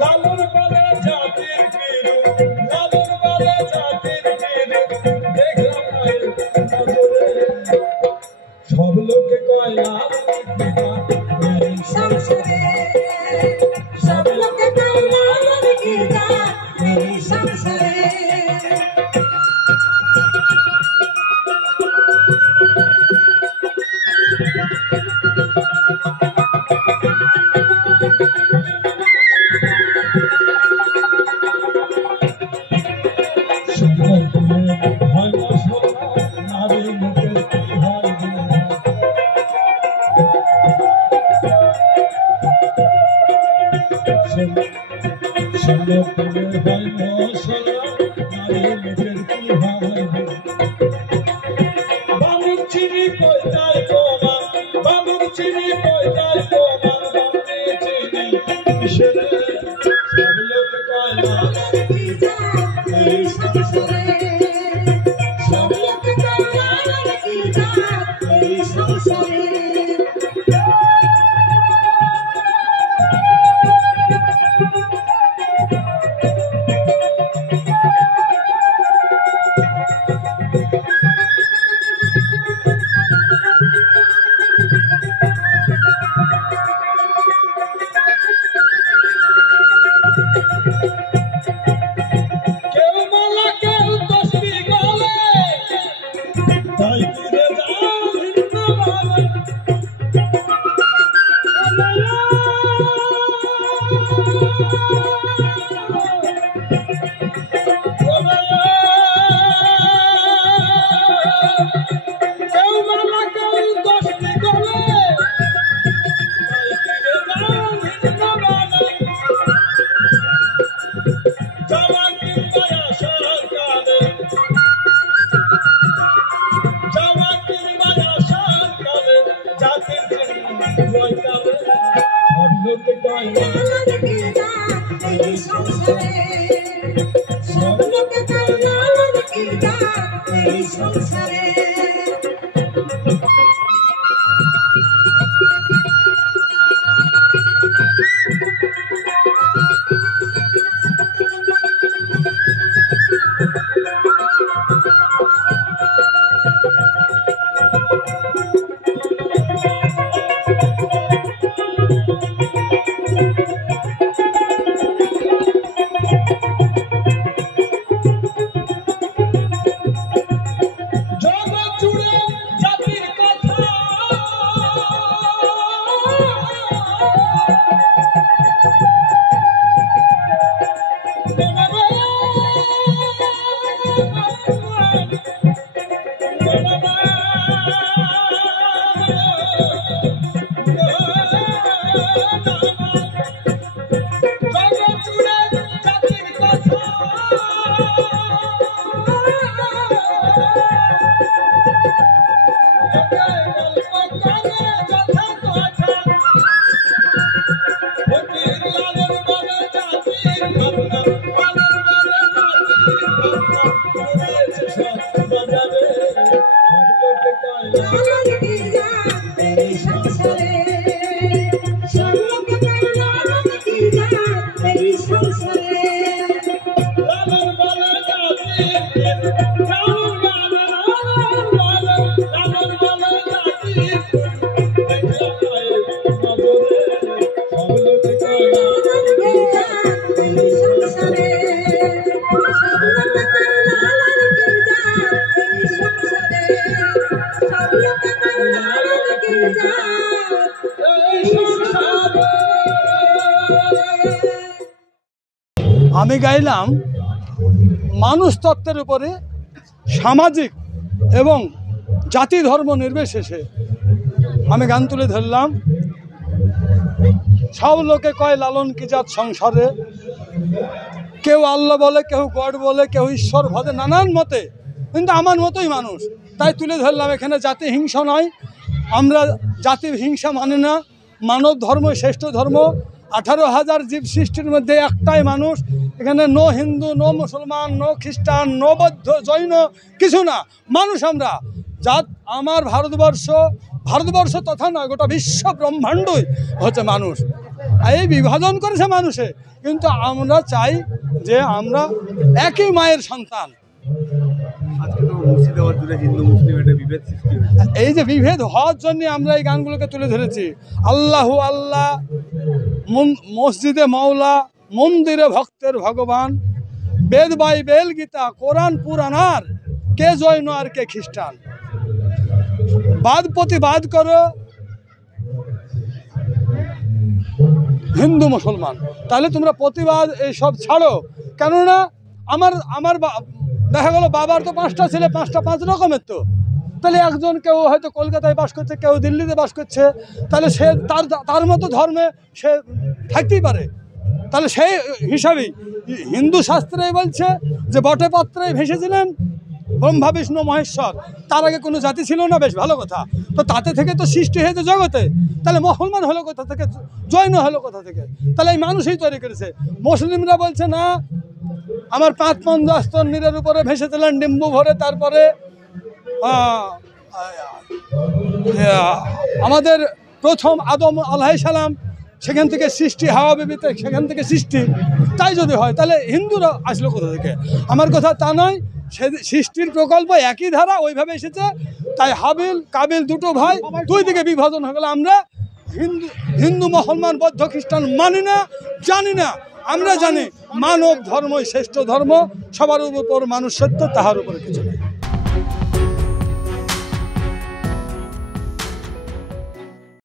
লালন বলে জাতির বীরু, লালন বলে জাতির বীরু, দেখলাম মায়ের নজরে। সব লোকে কয় লালন পিতা এই সংসারে, সব লোকে কয় লালন পিতা এই সংসারে। বামুক চিনি পয়তায় তোমার, বামুক চিনি পয়তায় তোমার, বামুক চিনি কিসেরে? সব লোকে কয় লালন পিতা এই সংসারে, সব লোকে কয় লালন পিতা এই সংসারে। কেউ বলে কেউ তসবি গলে, তাই ফিরে যাও ভিন্ন ভাবে। কেউ বলে কেউ তসবি গলে, তাই ফিরে যাও ভিন্ন ভাবে। জামা কিনবার আশার কালে, জামা কিনবার আশার কালে, জাতির জন্য বইকালে। সব লোকে কয় লালন পিতা এই সংসারে, সব লোকে কয় লালন পিতা এই সংসারে। জগৎ জুড়ে জাতির কথা, জগৎ জুড়ে জাতির কথা, লালন পিতা এই সংসারে, সব লোকে কয় লালন পিতা এই সংসারে। লালন পিতা এই সংসারে, সব লোকে কয় লালন পিতা এই সংসারে, সব লোকে কয় লালন পিতা এই সংসারে। আমি গাইলাম মানুষ তত্ত্বের উপরে সামাজিক এবং জাতি ধর্ম নির্বিশেষে আমি গান তুলে ধরলাম। সব লোকে কয় লালন কি জাত সংসারে, কেউ আল্লাহ বলে, কেউ গড বলে, কেউ ঈশ্বর ভজে, নানান মতে, কিন্তু আমার মতোই মানুষ, তাই তুলে ধরলাম। এখানে জাতি হিংসা নয়, আমরা জাতি হিংসা মানে না। মানব ধর্ম শ্রেষ্ঠ ধর্ম। 18,000 জীব সৃষ্টির মধ্যে একটাই মানুষ। এখানে নো হিন্দু, নো মুসলমান, নো খ্রিস্টান, নো বৌদ্ধ, জৈন, কিছু না, মানুষ আমরা। জাত আমার ভারতবর্ষ তথা নয়, গোটা বিশ্ব ব্রহ্মাণ্ডই হচ্ছে মানুষ। এই বিভাজন করেছে মানুষে, কিন্তু আমরা চাই যে আমরা একই মায়ের সন্তান। আজকে তো মুর্শিদাবাদ জুড়ে হিন্দু মুসলিম একটা বিভেদ সৃষ্টি হয়েছে। এই যে বিভেদ হওয়ার জন্য আমরা এই গানগুলোকে তুলে ধরেছি। আল্লাহু আল্লাহ, মসজিদে মাওলা, মন্দিরে ভক্তের ভগবান, বেদ বাইবেল গীতা কোরআন পুরাণ, আর কে জৈন আর কে খ্রিস্টান। বাদ প্রতিবাদ করো হিন্দু মুসলমান, তাহলে তোমরা প্রতিবাদ এইসব ছাড়ো। কেননা আমার দেখা গেল বাবার তো 5টা ছেলে, 5টা 5 রকমের, তো তাহলে একজন কেউ হয়তো কলকাতায় বাস করছে, কেউ দিল্লিতে বাস করছে, তাহলে সে তার মতো ধর্মে সে থাকতেই পারে। তাহলে সেই হিসাবেই হিন্দু শাস্ত্রেই বলছে যে বটে পাত্রেই ভেসেছিলেন ব্রহ্মা বিষ্ণু মহেশ্বর, তার আগে কোনো জাতি ছিল না। বেশ ভালো কথা। তো তাতে থেকে তো সৃষ্টি হয়েছে জগতে, তাহলে মুসলমান হলো কোথা থেকে, জৈন হলো কোথা থেকে? তাহলে এই মানুষই তৈরি করেছে। মুসলিমরা বলছে না, আমার 5 স্তর নীরের উপরে ভেসেছিলেন ডিম্বু ভরে, তারপরে আমাদের প্রথম আদম আলাইহিস সালাম, সেখান থেকে সৃষ্টি, হাওয়া বিবিতে সেখান থেকে সৃষ্টি। তাই যদি হয় তাহলে হিন্দুরা আসলো কোথা থেকে? আমার কথা তা নয়, সে সৃষ্টির প্রকল্প একই ধারা ওইভাবে এসেছে। তাই হাবিল কাবিল দুটো ভাই, 2 দিকে বিভাজন হয়ে গেল। আমরা হিন্দু মুসলমান বৌদ্ধ খ্রিস্টান মানি না, জানি না। আমরা জানি মানব ধর্মই শ্রেষ্ঠ ধর্ম, সবার উপর মানুষ সত্য, তাহার উপরে কিছু।